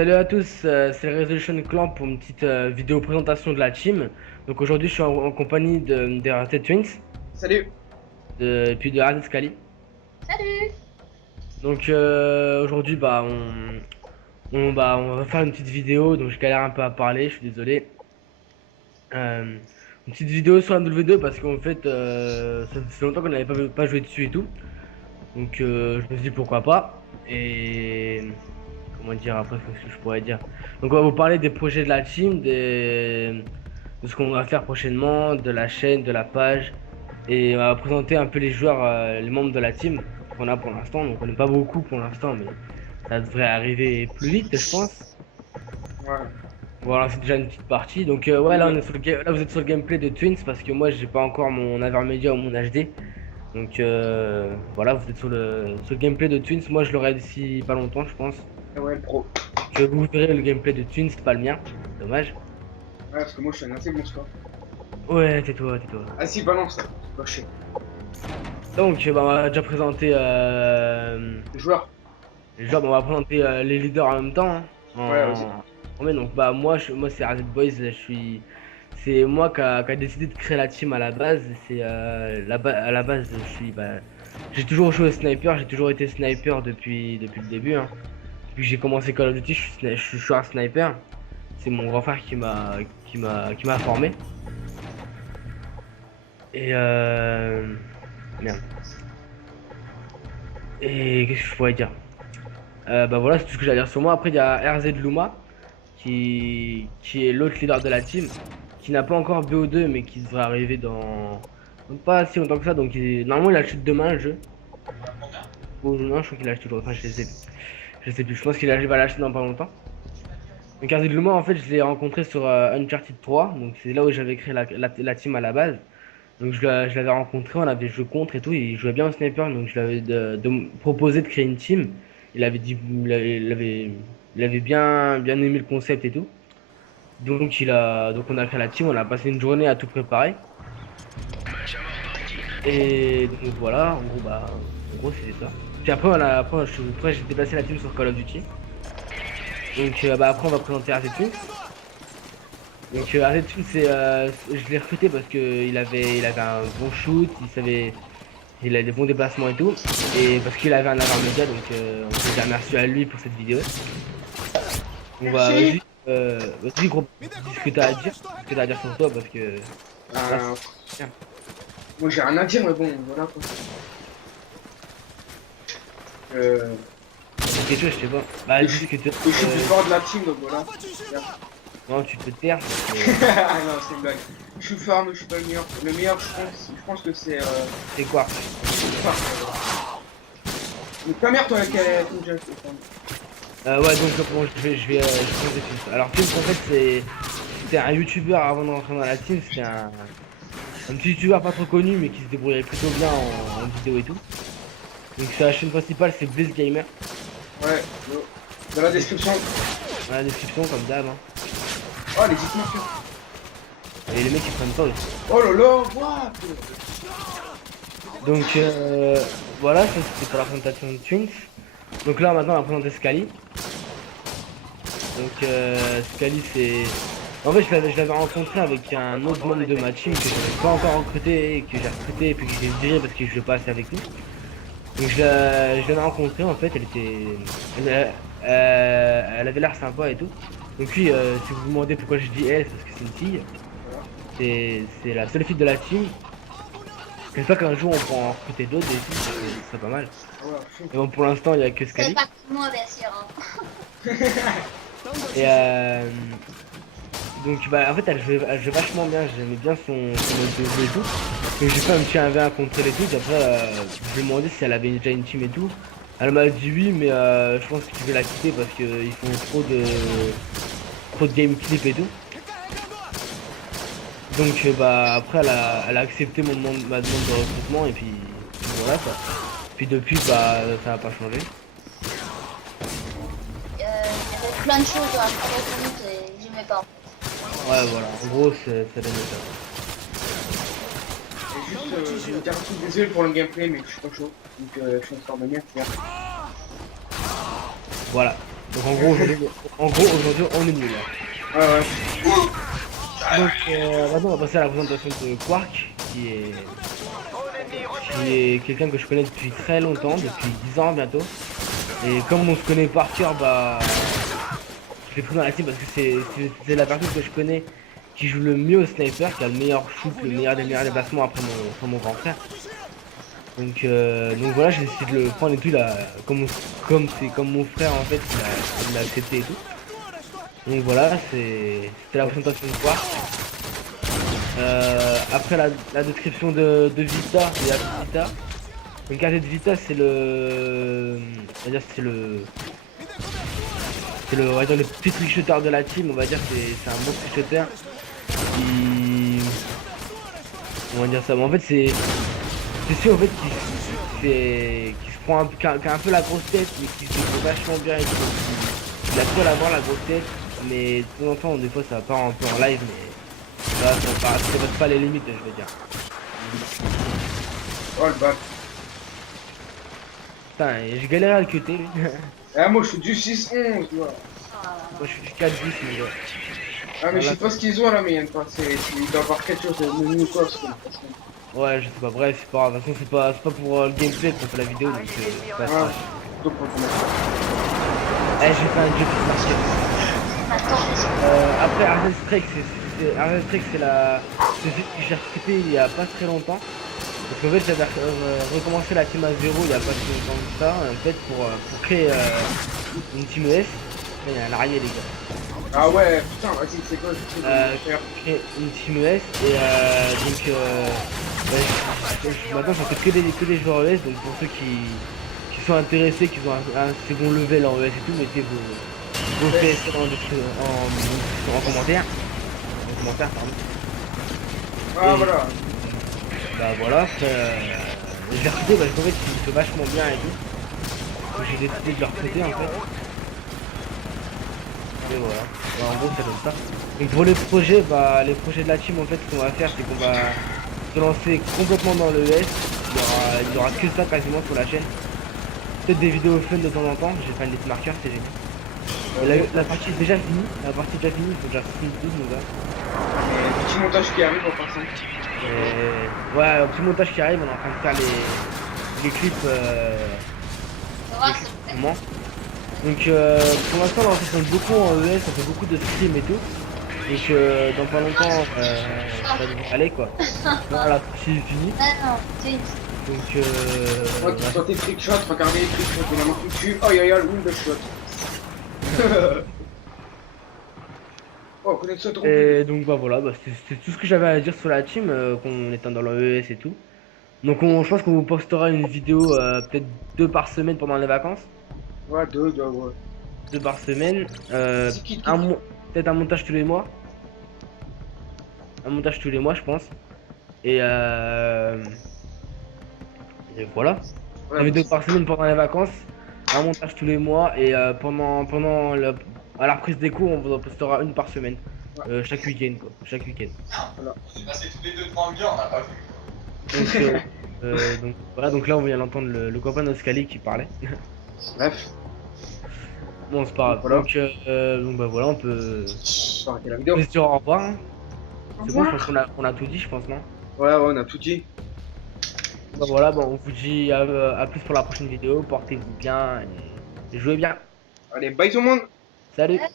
Salut à tous, c'est le Resolution Clan pour une petite vidéo présentation de la team. Donc aujourd'hui je suis en compagnie des Rated Twins Salut. et puis de Rated Scali. Salut! Donc aujourd'hui on va faire une petite vidéo, donc je galère un peu à parler, je suis désolé. Euh, une petite vidéo sur la W2 parce qu'en fait ça fait longtemps qu'on n'avait pas joué dessus et tout. Donc je me suis dit pourquoi pas. Et comment dire après, qu'est-ce que je pourrais dire? Donc on va vous parler des projets de la team, de ce qu'on va faire prochainement, de la chaîne, de la page. Et on va présenter un peu les joueurs, les membres de la team qu'on a pour l'instant. Donc on n'est pas beaucoup pour l'instant, mais ça devrait arriver plus vite, je pense. Ouais. Voilà, c'est déjà une petite partie. Donc ouais, là, on est sur là vous êtes sur le gameplay de Twins parce que moi j'ai pas encore mon Avermedia ou mon HD. Donc voilà, vous êtes sur le gameplay de Twins. Moi je l'aurai d'ici pas longtemps, je pense. Ouais, le pro. Que vous verrez le gameplay de Twins, c'est pas le mien. Dommage. Ouais, parce que moi je suis un assez bon score. Ouais, tais-toi, tais-toi. Ah si, balance ça. C'est pas chier. Donc on va déjà présenter Le joueur. les joueurs, on va présenter les leaders en même temps, hein. Ouais, vas-y. Ouais, donc bah moi c'est RZ Boys, c'est moi qui a décidé de créer la team à la base. C'est à la base je suis j'ai toujours joué au sniper, j'ai toujours été sniper depuis le début, hein. Depuis que j'ai commencé Call of Duty, je suis un sniper. C'est mon grand frère qui m'a formé. Et merde. Et qu'est-ce que je pourrais dire? Bah voilà, c'est tout ce que j'ai à dire sur moi. Après, il y a RZ Luma, qui est l'autre leader de la team, qui n'a pas encore BO2, mais qui devrait arriver dans pas si longtemps que ça. Donc, normalement, il achète demain le jeu. Ou non, je crois qu'il lâche toujours. Enfin, je sais plus. Je pense qu'il va l'acheter dans pas longtemps. Donc, RZ Luma, en fait, je l'ai rencontré sur Uncharted 3. Donc, c'est là où j'avais créé la team à la base. Donc je l'avais rencontré, on avait joué contre et tout, il jouait bien au sniper, donc je lui avais proposé de créer une team. Il avait dit, il avait bien aimé le concept et tout. Donc on a créé la team, on a passé une journée à tout préparer. Et donc voilà, en gros c'était ça. Puis après après j'ai déplacé la team sur Call of Duty. Donc après on va présenter RZ2. Donc RZ2 je l'ai recruté parce que il avait un bon shoot, il a des bons déplacements et tout, et parce qu'il avait un Avermedia, donc on peut dire merci à lui pour cette vidéo. On va Merci. vas-y gros, dis ce que t'as à dire, sur toi parce que Euh, moi j'ai rien à dire, mais bon, voilà quoi. c'est quelque chose, je sais pas. Bah dis ce que tu Je suis le plus fort de la team, donc voilà. non, tu peux te taire parce que Ah non, c'est une blague. Je suis fort, mais je suis pas le meilleur. Le meilleur, je pense que c'est. c'est quoi. Mais ta mère, toi, quel ton jet Ouais, donc bon, je vais présenter Twins. Alors Twins en fait c'était un youtubeur avant de rentrer dans la team, c'était un petit youtubeur pas trop connu mais qui se débrouillait plutôt bien en vidéo et tout. Donc sa chaîne principale c'est Blaze Gamer. Ouais, dans la description. Dans la description comme d'hab, hein. Oh, les petites marques. Et les mecs ils prennent pas aussi. Oh là là, what? Donc voilà, ça c'était pour la présentation de Twins. Donc là maintenant on va présenter Scali. Donc Scali c'est... En fait je l'avais rencontré avec un autre membre de ma team que j'avais pas encore recruté et que j'ai recruté et puis que j'ai viré parce que je jouais pas assez avec lui. Donc je l'avais rencontré en fait, elle avait l'air sympa et tout. Donc puis si vous vous demandez pourquoi je dis elle, c'est parce que c'est une fille. C'est la seule fille de la team. J'espère qu'un jour on pourra en recruter d'autres et tout, ce serait pas mal. Mais bon pour l'instant il y a que C'est Scali. pas que moi, bien sûr. Hein. Et donc bah en fait elle jouait vachement bien, j'aimais bien son mode de jeu et tout. Donc j'ai fait un petit 1v1 contre elle et tout, et après je lui ai demandé si elle avait déjà une team et tout. Elle m'a dit oui mais je pense que je vais la quitter parce qu'ils font trop de game clip et tout. Donc bah après elle a accepté ma demande de recrutement et puis voilà quoi. Puis depuis bah ça n'a pas changé. Il y avait plein de choses à faire et j'aimais pas. Ouais voilà, en gros ça donne ça. Et juste, je vais dire un truc, désolé pour le gameplay, mais je suis pas chaud. Donc, je suis en train de venir. Voilà. Donc en gros aujourd'hui on est nul. Ouais, ouais. Donc maintenant on va passer à la présentation de Quark, qui est quelqu'un que je connais depuis très longtemps, depuis 10 ans bientôt. Et comme on se connaît par cœur, bah je l'ai pris dans la team parce que c'est la personne que je connais qui joue le mieux au sniper, qui a le meilleur shoot, le meilleur des meilleurs déplacements après mon grand frère. Donc voilà, j'ai décidé de le prendre et tout, là, c'est comme mon frère en fait, il a accepté et tout. Donc voilà, c'était la présentation de Quark. Après la description de Vita, il y a Vita. Donc Gazette Vita c'est on va dire on va dire le petit trichoteur de la team, on va dire c'est un bon trichoteur. On va dire ça, mais en fait c'est sûr en fait qui se prend qui a un peu la grosse tête mais qui se fait vachement bien et tout. Il a tout à l'avoir la grosse tête, mais de temps en temps des fois ça part un peu en live, mais là ça dépasse pas les limites, je veux dire. Oh le bac. Putain, j'ai galéré à le cuter lui. Ah, moi je suis du 6-11, moi. Moi je suis du 4-10 mais ouais. Ah, mais je sais pas ce qu'ils ont là, mais il y a pas. Il doit y avoir quelque chose de menu ou quoi, parce que franchement. Ouais, je sais pas, bref, c'est pas grave. De toute façon, c'est pas pour le gameplay qu'on fait la vidéo, donc c'est pas Ah, ça. donc on peut mettre. Eh, j'ai fait un jeu qui marqué. Après, Arden Strike, c'est celui que j'ai recruté il y a pas très longtemps. Parce qu'en fait, j'avais recommencé la team à 0 il y a pas si longtemps que ça, en fait, pour créer une team ES. Il y a un arrière, les gars. Ah ouais, putain, vas-y, c'est quoi ce truc faire Créer une team ES, et maintenant, j'en fais que des joueurs ES, donc pour ceux qui sont intéressés, qui ont un second level en ES et tout, mettez vos PS en commentaire. En commentaire, pardon. Ah Et- voilà. Bah voilà, après, je l'ai recruté parce qu'en fait il fait vachement bien et tout. Donc j'ai décidé de le recruter en fait. Et voilà. Bah, en gros c'est comme ça. Donc pour les projets de la team en fait ce qu'on va faire c'est qu'on va se lancer complètement dans le ES. Il y aura que ça quasiment sur la chaîne. Peut-être des vidéos fun de temps en temps, j'ai fait un list marker, c'est génial. Et la partie est déjà finie, il faut déjà finir tout donc là. Et petit montage qui arrive en passant. Ouais, un petit montage qui arrive, on est en train de faire les clips moment. Donc pour l'instant là on s'entraîne beaucoup en ES, on fait beaucoup de stream et tout. Donc dans pas longtemps ça devrait aller quoi. Là la partie est finie. Ah non, tu Donc Moi qui soit tes trickshots, regardez les trickshots, on a marqué dessus. Oh y'a le window shot. Oh, connexion trop. et donc bah voilà, bah, c'est tout ce que j'avais à dire sur la team, qu'on étant dans le ES et tout. Donc je pense qu'on vous postera une vidéo peut-être 2 par semaine pendant les vacances. Ouais, deux, ouais. 2 par semaine. C'est qui Peut-être un montage tous les mois. Un montage tous les mois je pense. Et voilà. Ouais, On fait 2 par semaine pendant les vacances. Un montage tous les mois. Et à la reprise des cours on vous en postera une par semaine. Chaque week-end quoi. Chaque week-end. voilà. On est passé tous les deux devant le gars, on n'a pas vu. Donc voilà, donc là on vient d'entendre le copain d'Oscali qui parlait. Bref, Bon c'est pas grave. Voilà. Donc bah voilà, on peut arrêter la vidéo. se dire au revoir. Hein. Au C'est bon, je revoir. pense qu'on a tout dit, je pense, non? Ouais, on a tout dit. Bah voilà, bon, on vous dit à plus pour la prochaine vidéo. Portez-vous bien et jouez bien. Allez, bye tout le monde. Salut! Ouais.